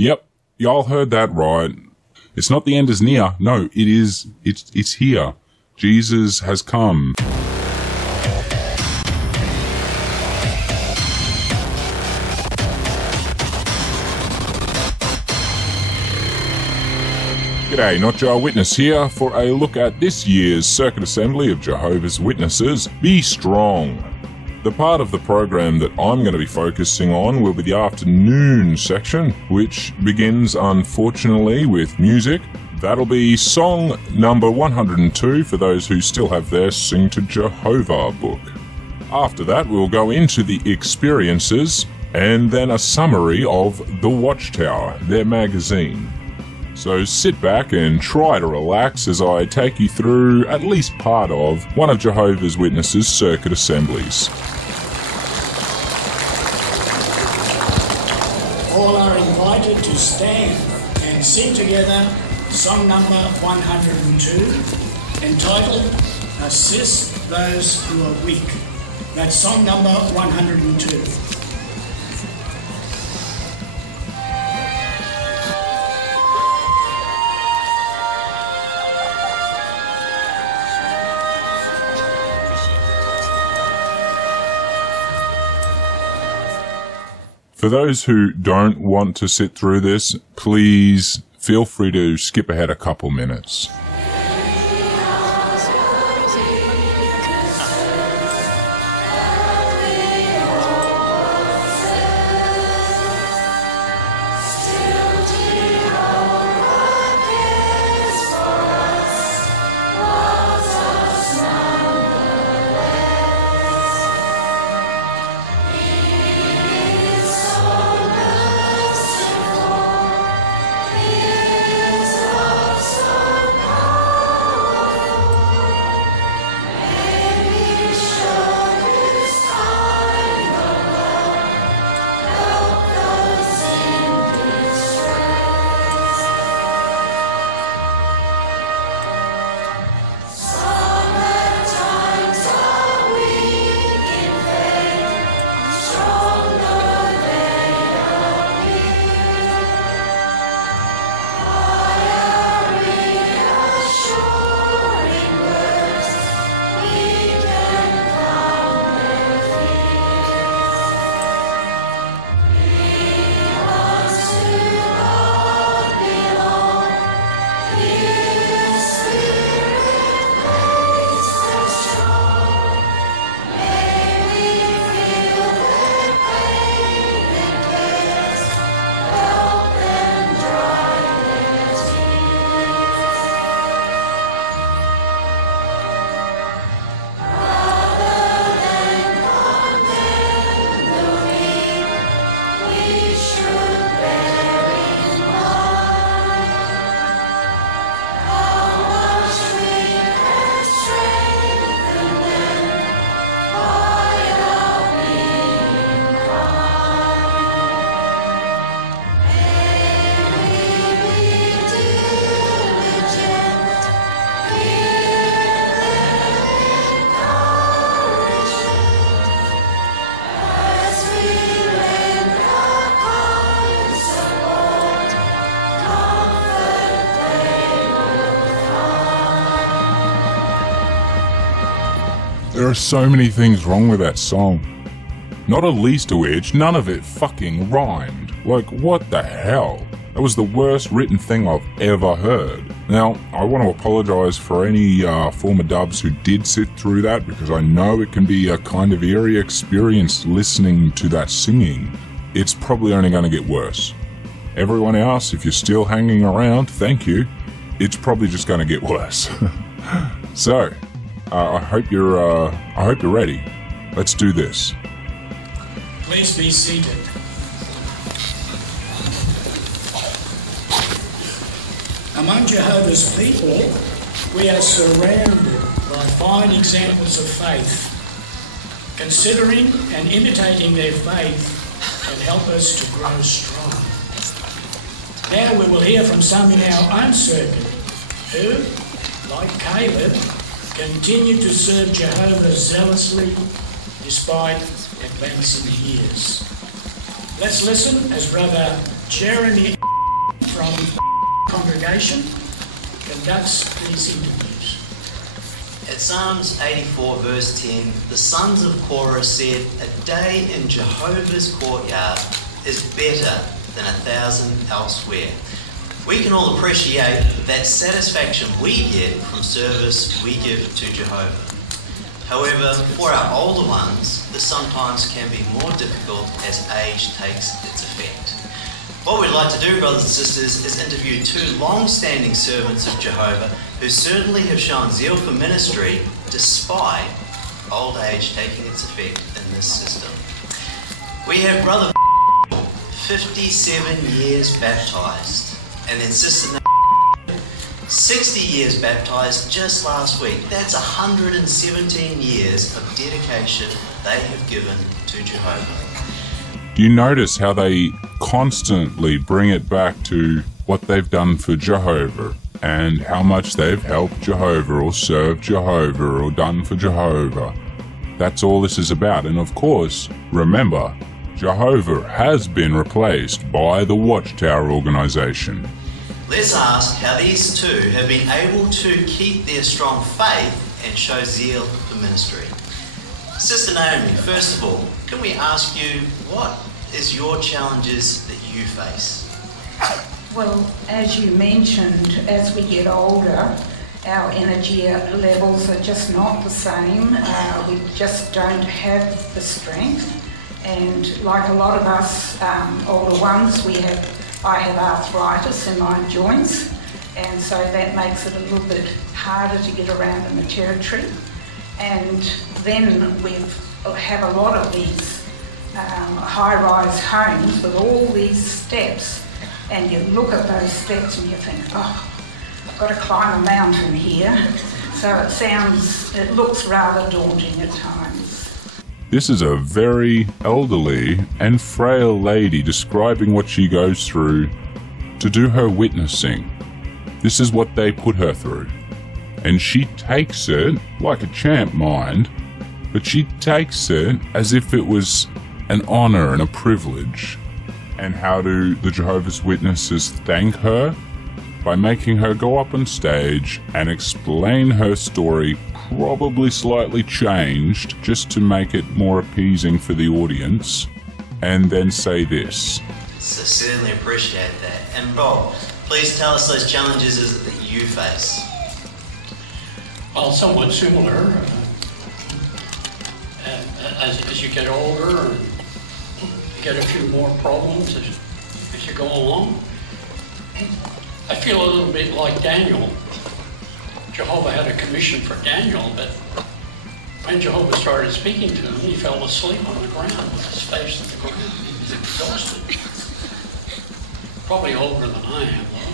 Yep, y'all heard that right. It's not the end is near. No, it's here. Jesus has come. G'day, Not Jehovah's Witness here for a look at this year's Circuit Assembly of Jehovah's Witnesses. Be strong. The part of the program that I'm going to be focusing on will be the afternoon section, which begins, unfortunately, with music. That'll be song number 102 for those who still have their Sing to Jehovah book. After that, we'll go into the experiences and then a summary of the Watchtower, their magazine. So sit back and try to relax as I take you through at least part of one of Jehovah's Witnesses' circuit assemblies. All are invited to stand and sing together song number 102, entitled Assist Those Who Are Weak. That's song number 102. For those who don't want to sit through this, please feel free to skip ahead a couple minutes. There are so many things wrong with that song. Not a least of which, none of it fucking rhymed. Like, what the hell? That was the worst written thing I've ever heard. Now, I want to apologise for any former dubs who did sit through that, because I know it can be a kind of eerie experience listening to that singing. It's probably only going to get worse. Everyone else, if you're still hanging around, thank you. It's probably just going to get worse. So, I hope you're ready. Let's do this. Please be seated. Among Jehovah's people, we are surrounded by fine examples of faith. Considering and imitating their faith can help us to grow strong. Now we will hear from some in our own circuit who, like Caleb, continue to serve Jehovah zealously despite advancing years. Let's listen as Brother Jeremy from congregation conducts these interviews. At Psalms 84 verse 10, the sons of Korah said, "A day in Jehovah's courtyard is better than 1,000 elsewhere." We can all appreciate that satisfaction we get from service we give to Jehovah. However, for our older ones, this sometimes can be more difficult as age takes its effect. What we'd like to do, brothers and sisters, is interview two long-standing servants of Jehovah who certainly have shown zeal for ministry despite old age taking its effect in this system. We have Brother 57 years baptised, and then Sister 60 years baptised just last week. That's 117 years of dedication they have given to Jehovah. Do you notice how they constantly bring it back to what they've done for Jehovah and how much they've helped Jehovah or served Jehovah or done for Jehovah? That's all this is about. And of course, remember, Jehovah has been replaced by the Watchtower organisation. Let's ask how these two have been able to keep their strong faith and show zeal for ministry. Sister Naomi, first of all, can we ask you, what is your challenges that you face? Well, as you mentioned, as we get older, our energy levels are just not the same. We just don't have the strength. And like a lot of us older ones, I have arthritis in my joints, and so that makes it a little bit harder to get around in the territory. And then we have a lot of these high-rise homes with all these steps, and you look at those steps and you think, oh, I've got to climb a mountain here. So it looks rather daunting at times. This is a very elderly and frail lady describing what she goes through to do her witnessing. This is what they put her through. And she takes it like a champ, mind, but she takes it as if it was an honor and a privilege. And how do the Jehovah's Witnesses thank her? By making her go up on stage and explain her story, probably slightly changed just to make it more appeasing for the audience, and then say this. So certainly appreciate that. And Bob, please tell us those challenges that you face. Well, somewhat similar. As you get older, you get a few more problems as you go along. I feel a little bit like Daniel. Jehovah had a commission for Daniel, but when Jehovah started speaking to him, he fell asleep on the ground with his face to the ground. He was exhausted. Probably older than I am, though.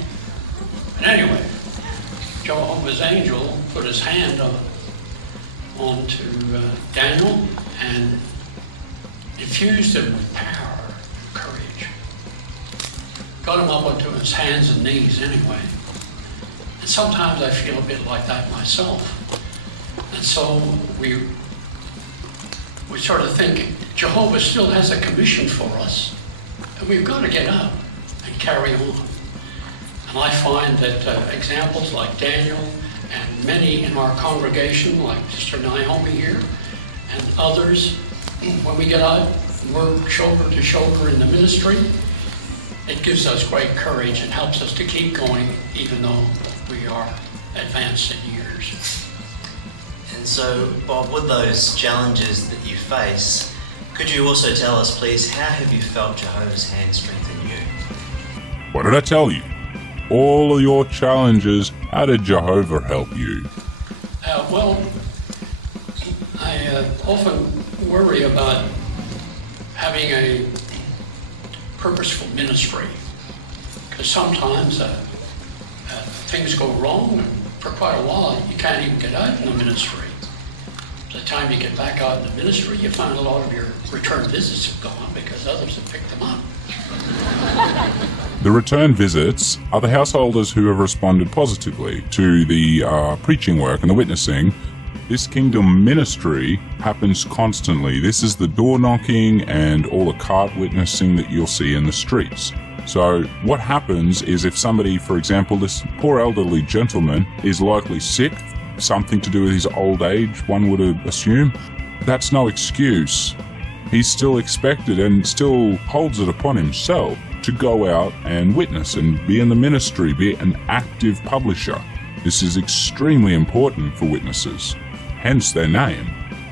But anyway, Jehovah's angel put his hand onto Daniel and infused him with power and courage. Got him up onto his hands and knees anyway. And sometimes I feel a bit like that myself. And so we sort of think Jehovah still has a commission for us, and we've got to get up and carry on. And I find that examples like Daniel and many in our congregation, like Sister Naomi here, and others, when we get out and work shoulder to shoulder in the ministry, it gives us great courage and helps us to keep going even though we are advanced in years. And so, Bob, with those challenges that you face, could you also tell us, please, how have you felt Jehovah's hand strengthen you? What did I tell you? All of your challenges, how did Jehovah help you? Well, I often worry about having a purposeful ministry, because sometimes things go wrong, and for quite a while you can't even get out in the ministry. By the time you get back out in the ministry, you find a lot of your return visits have gone because others have picked them up. The return visits are the householders who have responded positively to the preaching work and the witnessing. This kingdom ministry happens constantly. This is the door knocking and all the cart witnessing that you'll see in the streets. So what happens is if somebody, for example, this poor elderly gentleman is likely sick, something to do with his old age, one would assume, that's no excuse. He's still expected and still holds it upon himself to go out and witness and be in the ministry, be an active publisher. This is extremely important for witnesses, hence their name.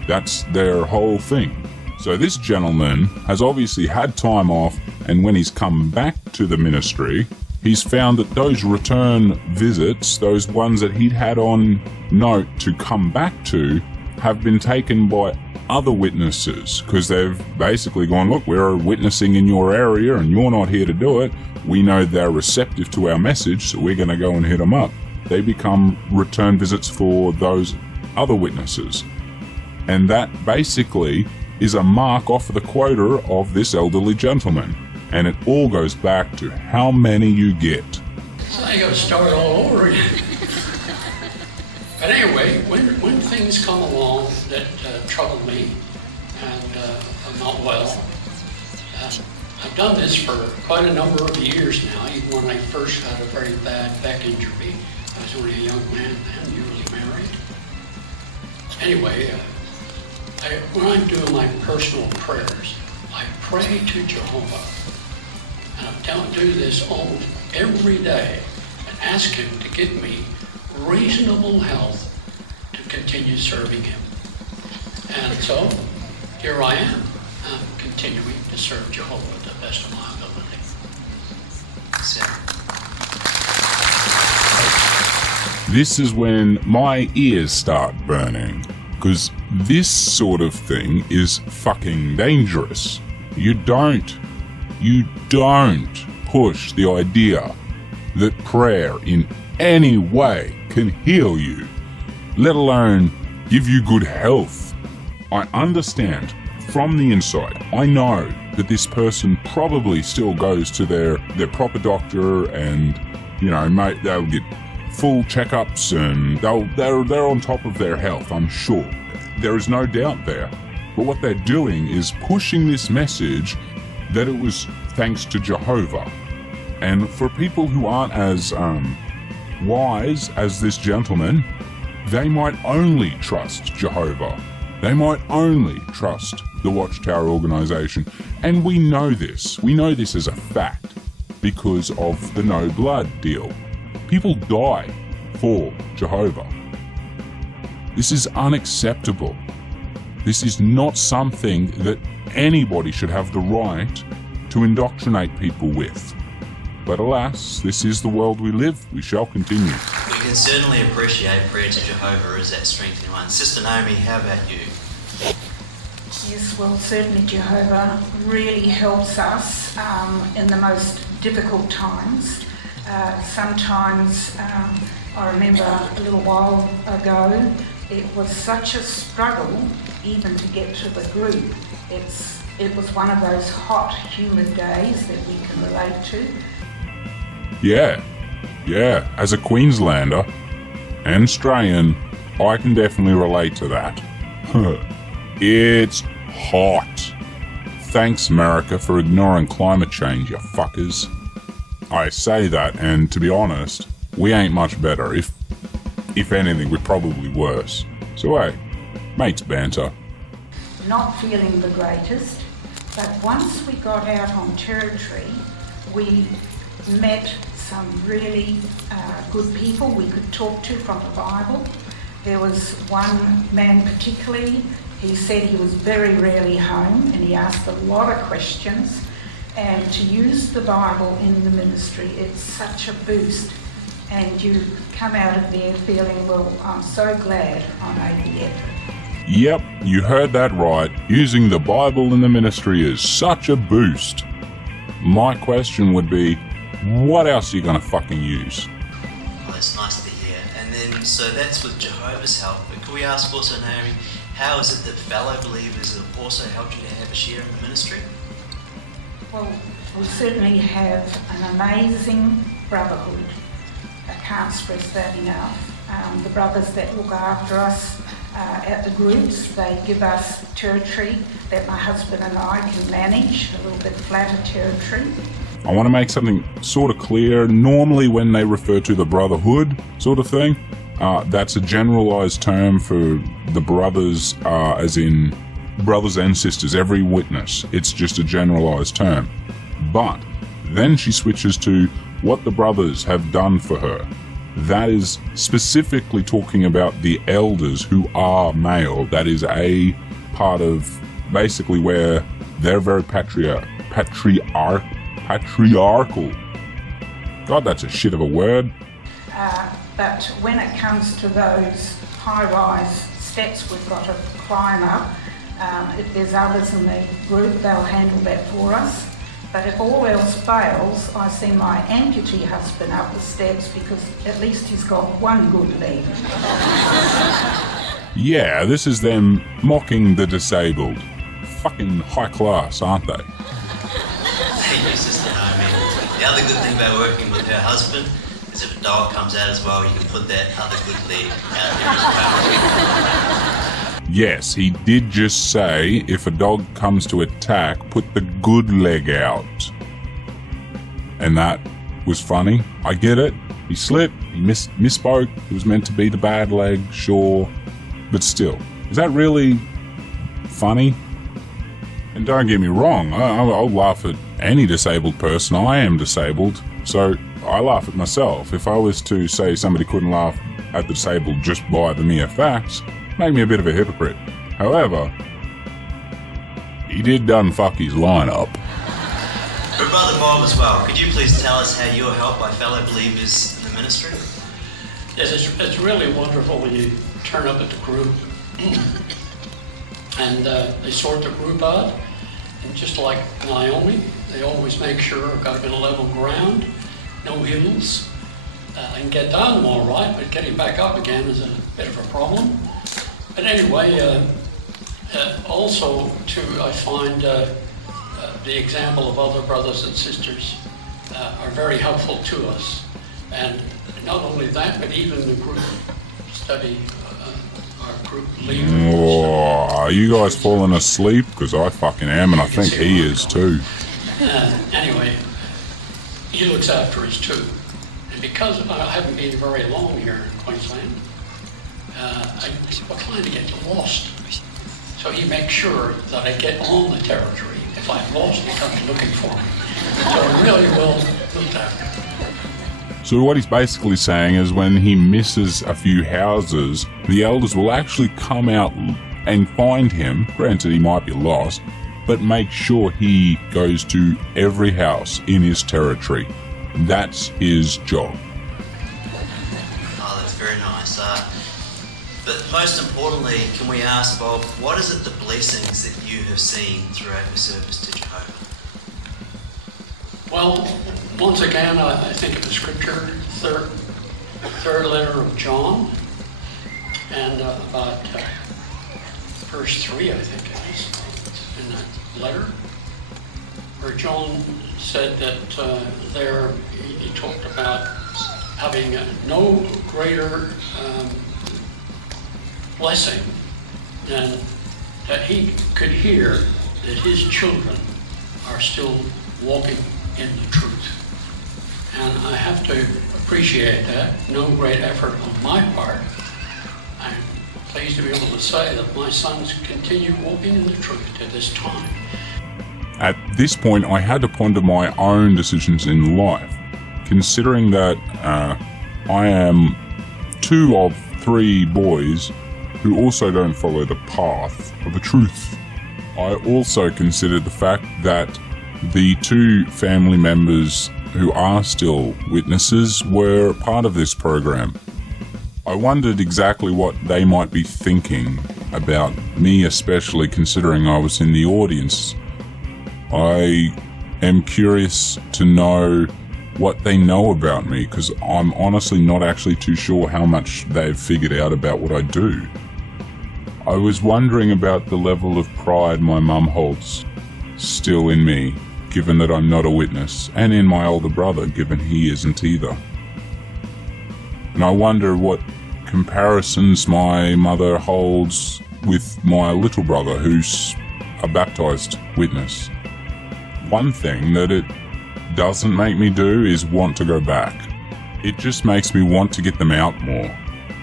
That's their whole thing. So this gentleman has obviously had time off, and when he's come back to the ministry, he's found that those return visits, those ones that he'd had on note to come back to, have been taken by other witnesses, because they've basically gone, look, we're witnessing in your area and you're not here to do it. We know they're receptive to our message, so we're going to go and hit them up. They become return visits for those other witnesses. And that basically is a mark off the quota of this elderly gentleman. And it all goes back to how many you get. So I got to start all over again. But anyway, when things come along that trouble me and I'm not well, I've done this for quite a number of years now. Even when I first had a very bad back injury, I was only a young man then, newly married. Anyway, when I'm doing my personal prayers, I pray to Jehovah. And I do this almost every day and ask him to give me reasonable health to continue serving him. And so, here I am. I'm continuing to serve Jehovah to the best of my ability. This is when my ears start burning, because this sort of thing is fucking dangerous. You don't push the idea that prayer in any way can heal you, let alone give you good health. I understand from the inside, I know that this person probably still goes to their proper doctor and, you know, they'll get full checkups and they're on top of their health, I'm sure. There is no doubt there. But what they're doing is pushing this message that it was thanks to Jehovah. And for people who aren't as wise as this gentleman, they might only trust Jehovah. They might only trust the Watchtower organization. And we know this. We know this as a fact because of the no blood deal. People die for Jehovah. This is unacceptable. This is not something that anybody should have the right to indoctrinate people with. But alas, this is the world we live. We shall continue. We can certainly appreciate prayer to Jehovah as that strengthening one. Sister Naomi, how about you? Yes, well, certainly Jehovah really helps us in the most difficult times. Sometimes, I remember a little while ago, it was such a struggle even to get to the group. It was one of those hot, humid days that we can relate to. Yeah, as a Queenslander and Australian, I can definitely relate to that. It's hot. Thanks, America, for ignoring climate change, you fuckers. I say that, and to be honest, we ain't much better. If anything, we're probably worse. So hey, mates banter. Not feeling the greatest, but once we got out on territory, we met some really good people we could talk to from the Bible. There was one man particularly, he said he was very rarely home and he asked a lot of questions, and to use the Bible in the ministry, it's such a boost, and you come out of there feeling, well, I'm so glad I made the effort. Yep, you heard that right. Using the Bible in the ministry is such a boost. My question would be, what else are you going to fucking use? Well, it's nice to hear. And then, so that's with Jehovah's help. But could we ask also, Naomi, how is it that fellow believers have also helped you to have a share in the ministry? Well, we certainly have an amazing brotherhood. I can't stress that enough. The brothers that look after us at the groups, they give us territory that my husband and I can manage, a little bit flatter territory. I want to make something sort of clear. Normally when they refer to the brotherhood sort of thing, that's a generalized term for the brothers, as in brothers and sisters, every witness. It's just a generalized term. But then she switches to what the brothers have done for her. That is specifically talking about the elders who are male. That is a part of basically where they're very patriarchal. God, that's a shit of a word. But when it comes to those high-rise steps we've got to climb up, if there's others in the group, they'll handle that for us. But if all else fails, I send my amputee husband up the steps because at least he's got one good leg. Yeah, this is them mocking the disabled. Fucking high class, aren't they? Hey, your sister, I mean, the other good thing about working with her husband is if a dog comes out as well, you can put that other good leg out there as well. Yes, he did just say if a dog comes to attack, put the good leg out. And that was funny. I get it. He slipped. He misspoke. It was meant to be the bad leg, sure. But still, is that really funny? And don't get me wrong, I'll laugh at any disabled person. I am disabled, so I laugh at myself. If I was to say somebody couldn't laugh at the disabled just by the mere facts, make me a bit of a hypocrite. However, he did done fuck his line up. But Brother Bob as well, could you please tell us how you're helped by fellow believers in the ministry? Yes, it's really wonderful when you turn up at the group and they sort the group out. And just like Naomi, they always make sure I've got a bit of level ground, no hills. I can get down them all right, but getting back up again is a bit of a problem. But anyway, also too, I find the example of other brothers and sisters are very helpful to us. And not only that, but even the group study, our group leader. Oh, are you guys falling asleep? Because I fucking am, and I think he is too. Anyway, he looks after us too. And because I haven't been very long here in Queensland, I kind of get lost. So he makes sure that I get on the territory. If I'm lost, he comes looking for me. So I'm really well looked after. So what he's basically saying is when he misses a few houses, the elders will actually come out and find him. Granted, he might be lost, but make sure he goes to every house in his territory. That's his job. Oh, that's very nice. But most importantly, can we ask, Bob, what is it the blessings that you have seen throughout your service to Jehovah? Well, once again, I think of the scripture, third letter of John, and about verse 3, I think it is, in that letter, where John said that he talked about having no greater blessing than that he could hear that his children are still walking in the truth. And I have to appreciate that. No great effort on my part. I'm pleased to be able to say that my sons continue walking in the truth to this time. At this point, I had to ponder my own decisions in life, considering that I am 2 of 3 boys who also don't follow the path of the truth. I also considered the fact that the 2 family members who are still witnesses were part of this program. I wondered exactly what they might be thinking about me, especially considering I was in the audience. I am curious to know what they know about me, because I'm honestly not actually too sure how much they've figured out about what I do. I was wondering about the level of pride my mum holds still in me, given that I'm not a witness, and in my older brother, given he isn't either. And I wonder what comparisons my mother holds with my little brother, who's a baptized witness. One thing that it doesn't make me do is want to go back. It just makes me want to get them out more.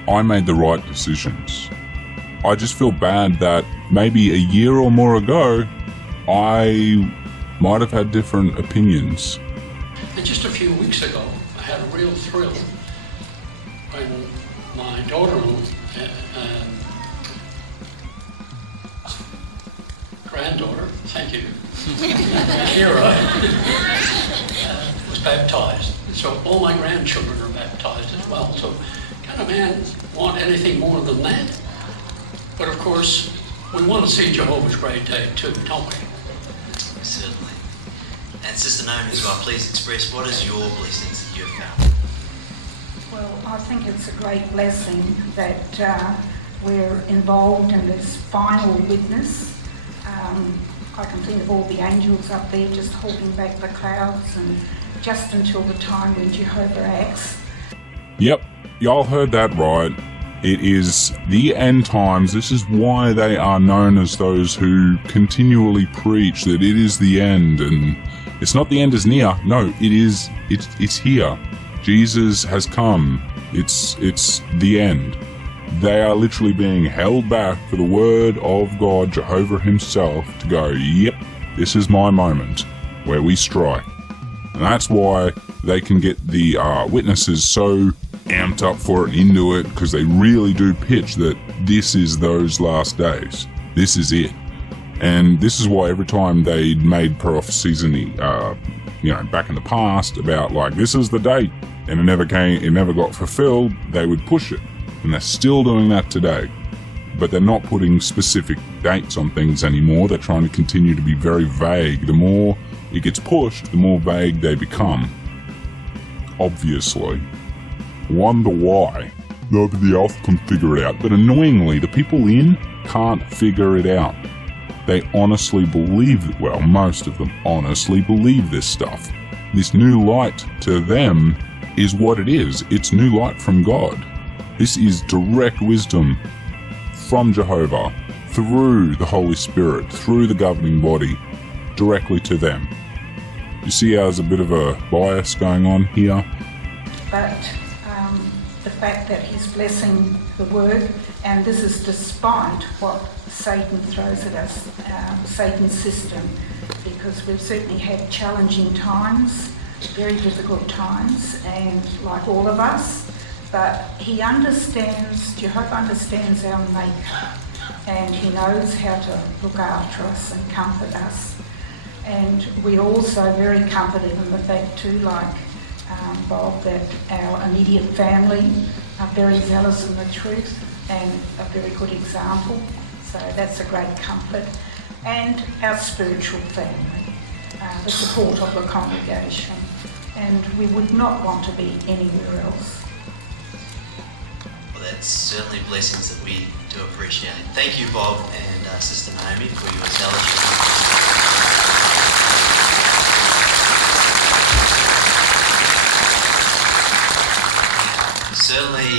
I made the right decisions. I just feel bad that maybe a year or more ago, I might have had different opinions. And just a few weeks ago, I had a real thrill when my daughter-in-law, granddaughter, thank you, Kira, was baptised. So all my grandchildren are baptised as well. So can a man want anything more than that? But of course, we want to see Jehovah's Great Day too, don't we? Certainly. And Sister Naomi as well, please express what is your blessings that you have found? Well, I think it's a great blessing that we're involved in this final witness. I can think of all the angels up there just holding back the clouds, and just until the time when Jehovah acts. Yep, y'all heard that right. It is the end times. This is why they are known as those who continually preach that it is the end, and it's not the end is near. No, it is. It's here. Jesus has come. It's the end. They are literally being held back for the word of God, Jehovah himself, to go, yep, this is my moment where we strike. And that's why they can get the witnesses so amped up for it and into it, because they really do pitch that this is those last days. This is it. And this is why every time they made prophecies in the, back in the past about like, this is the date, and it never got fulfilled, they would push it. And they're still doing that today. But they're not putting specific dates on things anymore. They're trying to continue to be very vague. The more it gets pushed, the more vague they become. Obviously. Wonder why. Nobody else can figure it out. But annoyingly, the people in can't figure it out. They honestly believe it. Well, most of them honestly believe this stuff. This new light to them is what it is. It's new light from God. This is direct wisdom from Jehovah, through the Holy Spirit, through the governing body, directly to them. You see how there's a bit of a bias going on here? But the fact that he's blessing the word, and this is despite what Satan throws at us, Satan's system, because we've certainly had challenging times, very difficult times, and like all of us, but he understands, Jehovah understands our maker, and he knows how to look after us and comfort us. And we're also very comforted in the fact too, like Bob, that our immediate family are very zealous in the truth and a very good example. So that's a great comfort. And our spiritual family, the support of the congregation. And we would not want to be anywhere else. Well, that's certainly blessings that we do appreciate. Thank you, Bob and Sister Naomi, for your zealotry. Certainly,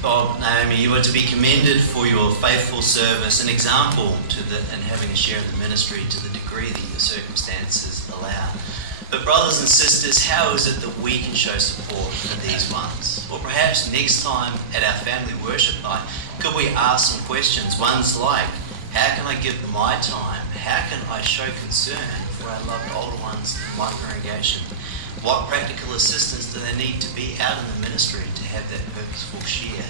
Bob, Naomi, you are to be commended for your faithful service, an example and having a share in the ministry to the degree that your circumstances allow. But brothers and sisters, how is it that we can show support for these ones? Or perhaps next time at our family worship night, could we ask some questions? Ones like, how can I give my time? How can I show concern for our loved older ones in my congregation? What practical assistance do they need to be out in the ministry to have that purposeful share?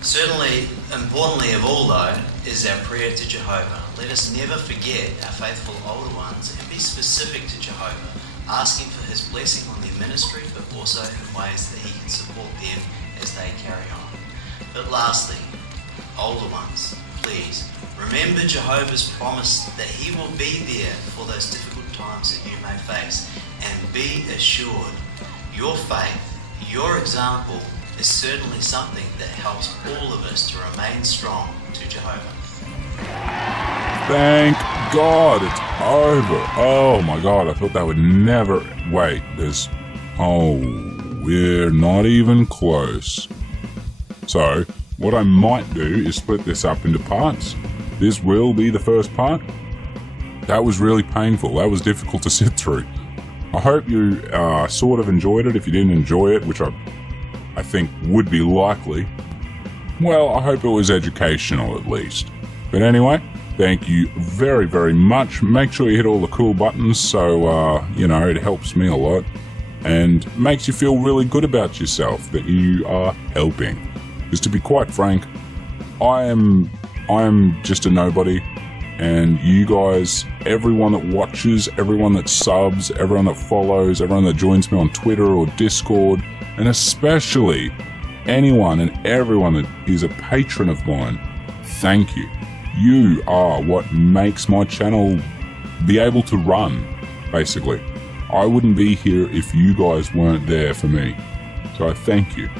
Certainly, importantly of all though, is our prayer to Jehovah. Let us never forget our faithful older ones and be specific to Jehovah, asking for his blessing on their ministry, but also in ways that he can support them as they carry on. But lastly, older ones, please, remember Jehovah's promise that he will be there for those difficult times that you may face, and be assured your faith, your example, is certainly something that helps all of us to remain strong to Jehovah. Thank God it's over. Oh my God, I thought that would never... Wait, we're not even close. So, what I might do is split this up into parts. This will be the first part. That was really painful. That was difficult to sit through. I hope you sort of enjoyed it. If you didn't enjoy it, which I think would be likely, well, I hope it was educational at least. But anyway, thank you very, very much. Make sure you hit all the cool buttons so, it helps me a lot and makes you feel really good about yourself that you are helping. Because to be quite frank, I am just a nobody, and you guys, everyone that watches, everyone that subs, everyone that follows, everyone that joins me on Twitter or Discord, and especially anyone and everyone that is a patron of mine, thank you. You are what makes my channel be able to run, basically. I wouldn't be here if you guys weren't there for me. So I thank you.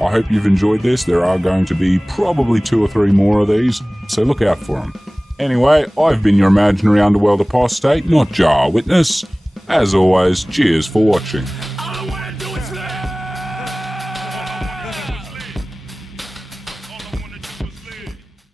I hope you've enjoyed this. There are going to be probably 2 or 3 more of these, so look out for them. Anyway, I've been your imaginary underworld apostate, not Jehovah's Witness. As always, cheers for watching. All I wanna do is live.